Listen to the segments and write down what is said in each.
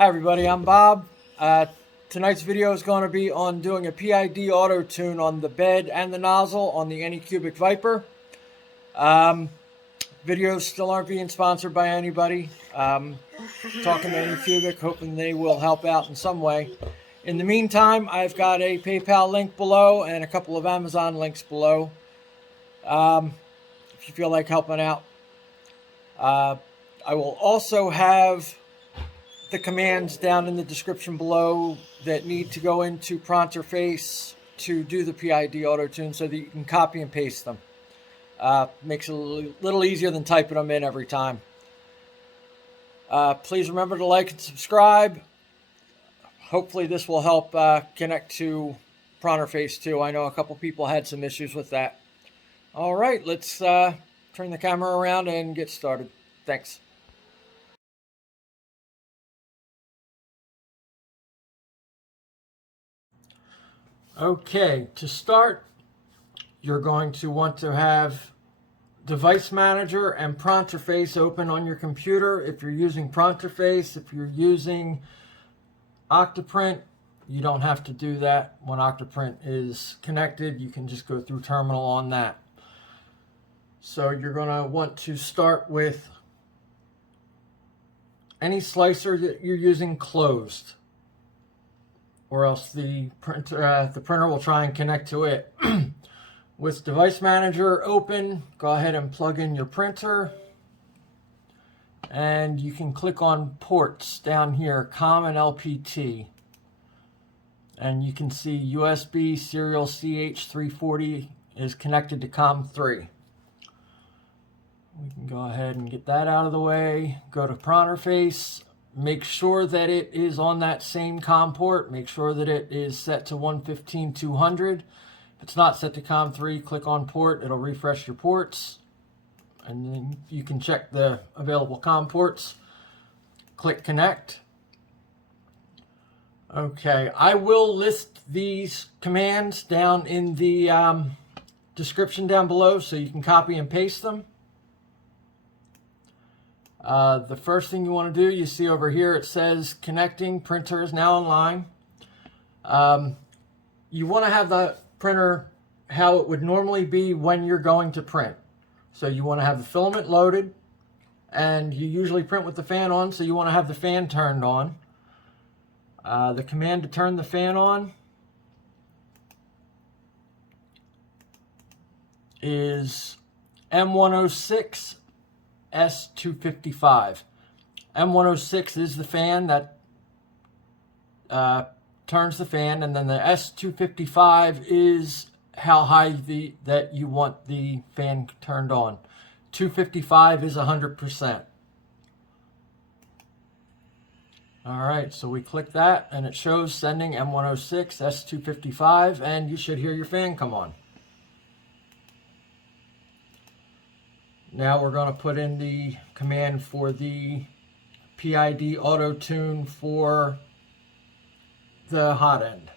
Hi everybody, I'm Bob. Tonight's video is going to be on doing a PID Auto Tune on the bed and the nozzle on the Anycubic Vyper. Videos still aren't being sponsored by anybody. Talking to Anycubic, hoping they will help out in some way. In the meantime, I've got a PayPal link below and a couple of Amazon links below. If you feel like helping out. I will also have the commands down in the description below that need to go into Pronterface to do the PID Auto Tune so that you can copy and paste them. Makes it a little easier than typing them in every time. Please remember to like and subscribe. Hopefully this will help connect to Pronterface too. I know a couple people had some issues with that. All right, let's turn the camera around and get started. Thanks. Okay, to start, you're going to want to have Device Manager and Pronterface open on your computer. If you're using Pronterface, if you're using Octoprint, you don't have to do that. When Octoprint is connected, you can just go through Terminal on that. So you're going to want to start with any slicer that you're using closed, or else the printer will try and connect to it. With Device Manager open, go ahead and plug in your printer, and you can click on ports down here, COM and LPT, and you can see USB serial CH340 is connected to COM3. We can go ahead and get that out of the way. Go to Pronterface. Make sure that it is on that same COM port. Make sure that it is set to 115.200. If it's not set to COM3, click on port. It'll refresh your ports. And then you can check the available COM ports. Click connect. Okay, I will list these commands down in the description down below so you can copy and paste them. The first thing you want to do, you see over here, it says connecting, printer is now online. You want to have the printer how it would normally be when you're going to print. So you want to have the filament loaded, and you usually print with the fan on, so you want to have the fan turned on. The command to turn the fan on is M106 S255. M106 is the fan that turns the fan, and then the S255 is how high that you want the fan turned on. 255 is 100%. Alright, so we click that and it shows sending M106 S255, and you should hear your fan come on. Now we're going to put in the command for the PID Auto Tune for the hot end.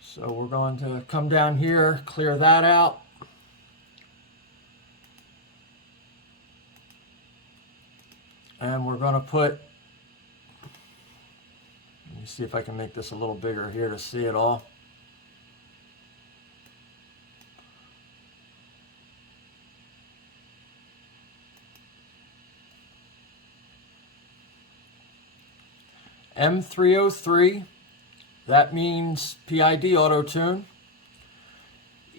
So we're going to come down here, clear that out. And we're going to put, let me see if I can make this a little bigger here to see it all. M303, that means PID Auto Tune.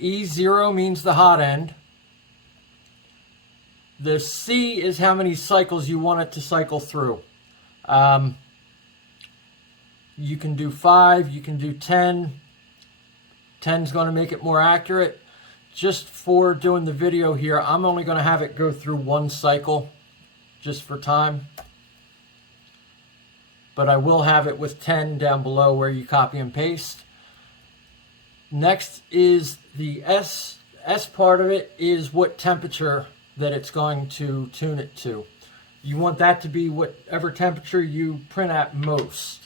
E0 means the hot end. The C is how many cycles you want it to cycle through. You can do 5, you can do 10. 10 is going to make it more accurate. Just for doing the video here, I'm only going to have it go through one cycle, just for time. But I will have it with 10 down below where you copy and paste. Next is the S. S part of it is what temperature that it's going to tune it to. You want that to be whatever temperature you print at most.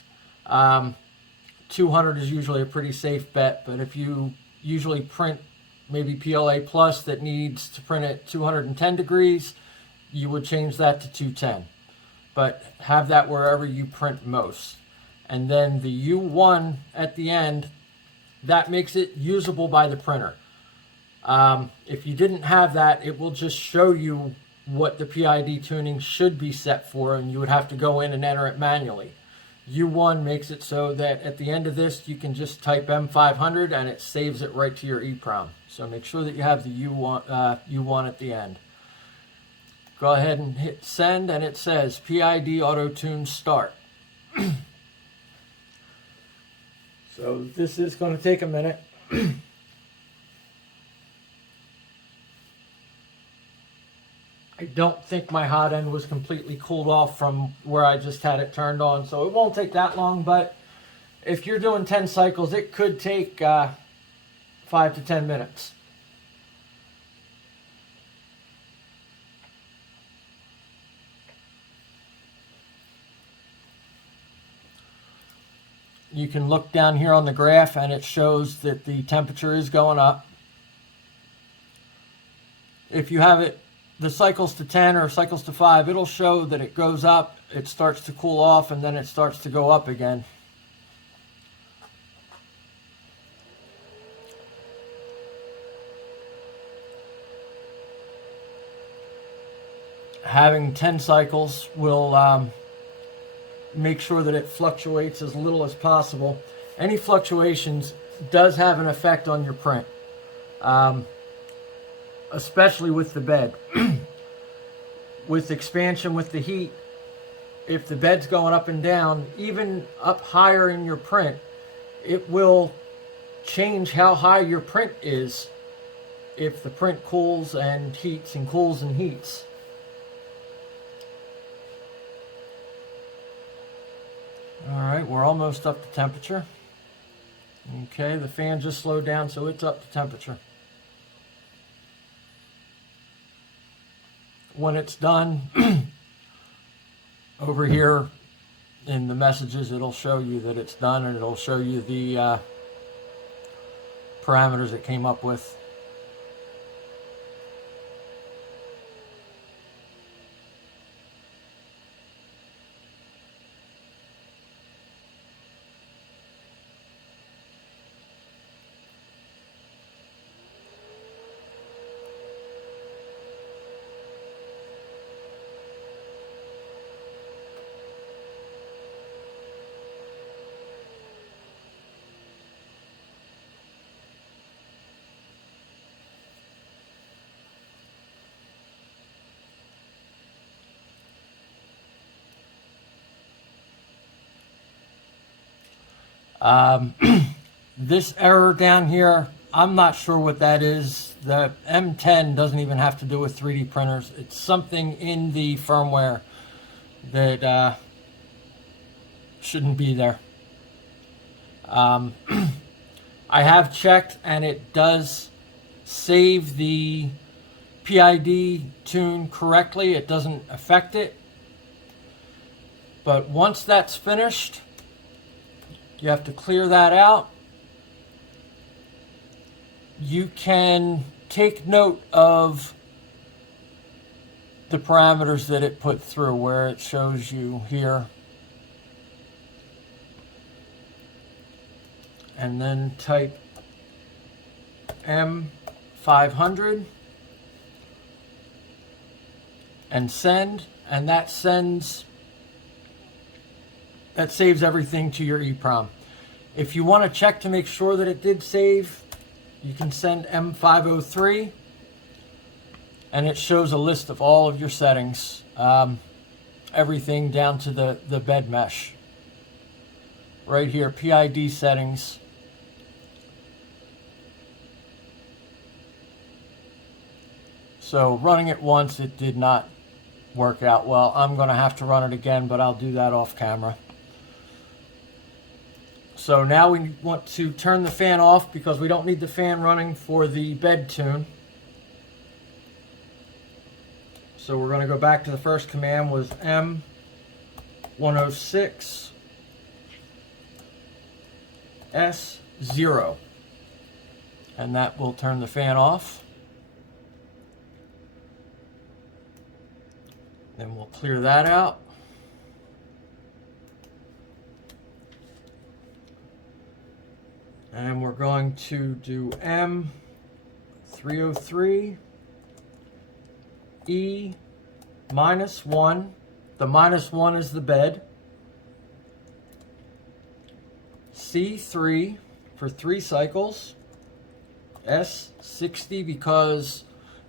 200 is usually a pretty safe bet, but if you usually print maybe PLA Plus that needs to print at 210 degrees, you would change that to 210. but have that wherever you print most. And then the U1 at the end, that makes it usable by the printer. If you didn't have that, it will just show you what the PID tuning should be set for, and you would have to go in and enter it manually. U1 makes it so that at the end of this, you can just type M500 and it saves it right to your EEPROM. So make sure that you have the U1 at the end. Go ahead and hit send, and it says PID Auto Tune start. So this is going to take a minute. I don't think my hot end was completely cooled off from where I just had it turned on, so it won't take that long, but if you're doing 10 cycles, it could take 5 to 10 minutes. You can look down here on the graph and it shows that the temperature is going up. If you have it the cycles to 10 or cycles to 5, it'll show that it goes up, it starts to cool off, and then it starts to go up again. Having 10 cycles will make sure that it fluctuates as little as possible. Any fluctuations does have an effect on your print. Especially with the bed. With expansion, with the heat, if the bed's going up and down, even up higher in your print, it will change how high your print is if the print cools and heats and cools and heats. Alright, we're almost up to temperature. Okay, the fan just slowed down, so it's up to temperature. When it's done, over here in the messages, it'll show you that it's done, and it'll show you the parameters it came up with. This error down here, I'm not sure what that is. The M10 doesn't even have to do with 3D printers. It's something in the firmware that shouldn't be there. I have checked, and it does save the PID tune correctly. It doesn't affect it. But once that's finished, you have to clear that out. You can take note of the parameters that it put through, where it shows you here. And then type M500 and send, and that saves everything to your EEPROM. If you want to check to make sure that it did save, you can send M503, and it shows a list of all of your settings, everything down to the bed mesh. Right here, PID settings. So running it once, it did not work out well. I'm going to have to run it again, but I'll do that off camera. So now we want to turn the fan off because we don't need the fan running for the bed tune. So we're going to go back to the first command, was M106 S0. And that will turn the fan off. Then we'll clear that out. And we're going to do M303 E -1. The -1 is the bed. C3 for 3 cycles. S60 because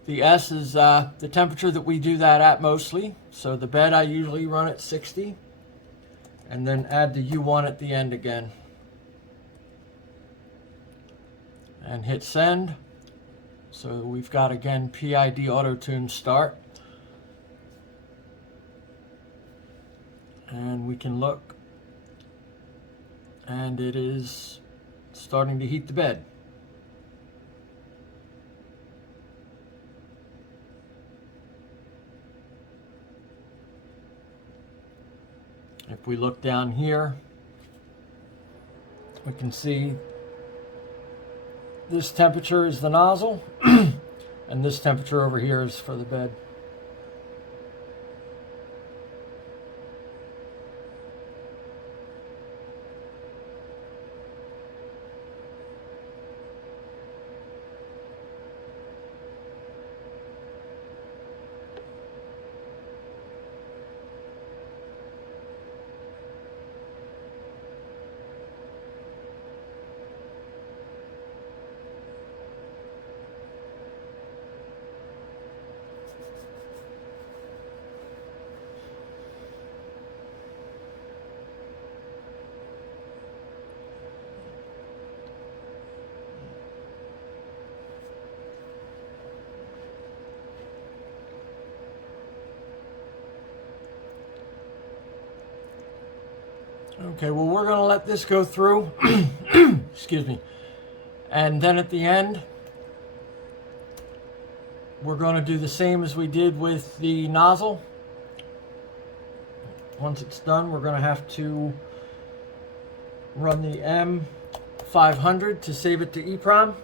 the S is the temperature that we do that at mostly. So the bed I usually run at 60. And then add the U1 at the end again. And hit send. So we've got again PID Auto Tune start. And we can look. And it is starting to heat the bed. If we look down here, we can see this temperature is the nozzle, and this temperature over here is for the bed. Okay, well, we're going to let this go through. Excuse me. And then at the end, we're going to do the same as we did with the nozzle. Once it's done, we're going to have to run the M500 to save it to EEPROM.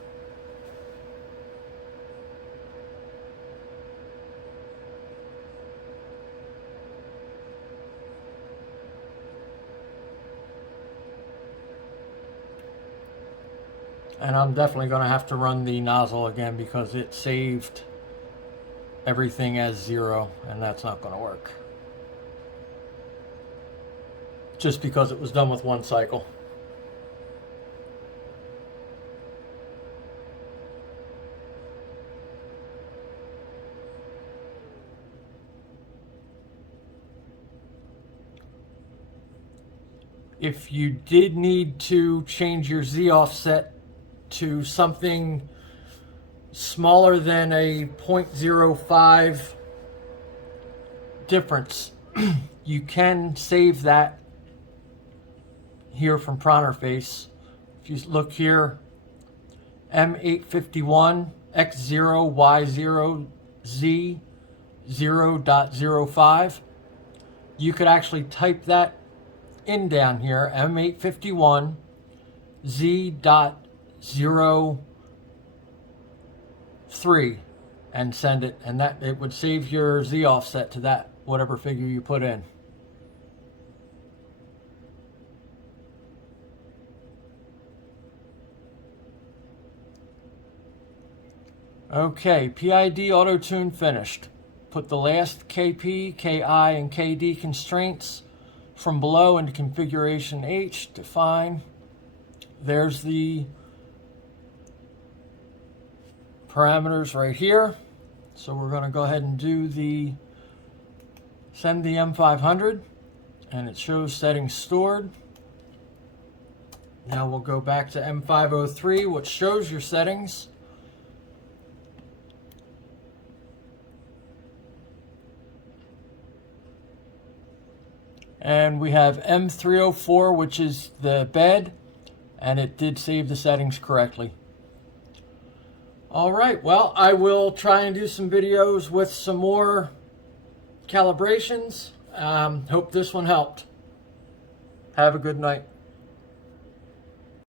And I'm definitely going to have to run the nozzle again because it saved everything as 0, and that's not going to work. Just because it was done with 1 cycle. If you did need to change your Z offset to something smaller than a 0.05 difference, you can save that here from Pronterface. If you look here, M851 X0 Y0 Z 0.05, you could actually type that in down here, M851 Z.03, and send it, and that it would save your Z offset to that whatever figure you put in. Okay, PID Auto Tune finished. Put the last KP, KI, and KD constraints from below into configuration H. Define. There's the parameters right here. So we're going to go ahead and do send the M500, and it shows settings stored. Now we'll go back to M503, which shows your settings. And we have M304, which is the bed, and it did save the settings correctly. All right, well, I will try and do some videos with some more calibrations. Hope this one helped. Have a good night.